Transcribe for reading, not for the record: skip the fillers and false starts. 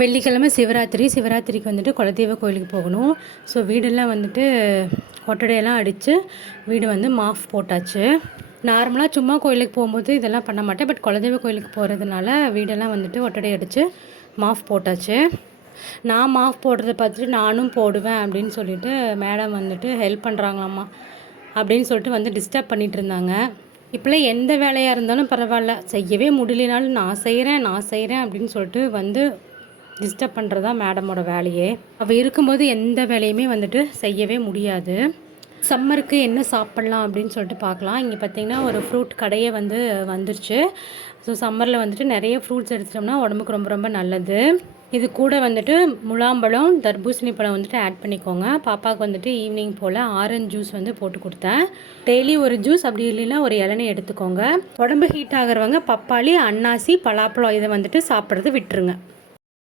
வெள்ளிக்கிழமை சிவராத்திரிக்கு வந்துட்டு குலதெய்வ கோயிலுக்கு போகணும். ஸோ வீடெல்லாம் வந்துட்டு ஒட்டடையெல்லாம் அடித்து வீடு வந்து மாஃப் போட்டாச்சு. நார்மலாக சும்மா கோயிலுக்கு போகும்போது இதெல்லாம் பண்ண மாட்டேன். பட் குலதெய்வ கோயிலுக்கு போகிறதுனால வீடெல்லாம் வந்துட்டு ஒட்டடை அடித்து மாஃப் போட்டாச்சு. நான் மாஃப் போடுறத பார்த்துட்டு நானும் போடுவேன் அப்படின்னு சொல்லிட்டு மேடம் வந்துட்டு ஹெல்ப் பண்ணுறாங்களாம்மா அப்படின்னு சொல்லிட்டு வந்து டிஸ்டர்ப் பண்ணிகிட்டு இருந்தாங்க. இப்போலாம் எந்த வேலையாக இருந்தாலும் பரவாயில்ல, செய்யவே முடியலனாலும் நான் செய்கிறேன் அப்படின்னு சொல்லிட்டு வந்து டிஸ்டர்ப் பண்ணுறது தான் மேடமோட வேலையே. அவள் இருக்கும்போது எந்த வேலையுமே வந்துட்டு செய்யவே முடியாது. சம்மருக்கு என்ன சாப்பிட்லாம் அப்படின்னு சொல்லிட்டு பார்க்கலாம். இங்கே பார்த்திங்கன்னா ஒரு ஃப்ரூட் கடையே வந்துருச்சு. ஸோ சம்மரில் வந்துட்டு நிறைய ஃப்ரூட்ஸ் எடுத்துட்டோம்னா உடம்புக்கு ரொம்ப ரொம்ப நல்லது. இது கூட வந்துட்டு முலாம்பழம், தர்பூசணி பழம் வந்துட்டு ஆட் பண்ணிக்கோங்க. பாப்பாவுக்கு வந்துட்டு ஈவினிங் போல் ஆரஞ்சு ஜூஸ் வந்து போட்டு கொடுத்தேன். டெய்லி ஒரு ஜூஸ், அப்படி இல்லைன்னா ஒரு இளநீ எடுத்துக்கோங்க. உடம்பு ஹீட் ஆகிறவங்க பப்பாளி, அன்னாசி, பலாப்பழம் இதை வந்துட்டு சாப்பிட்றது விட்டுருங்க.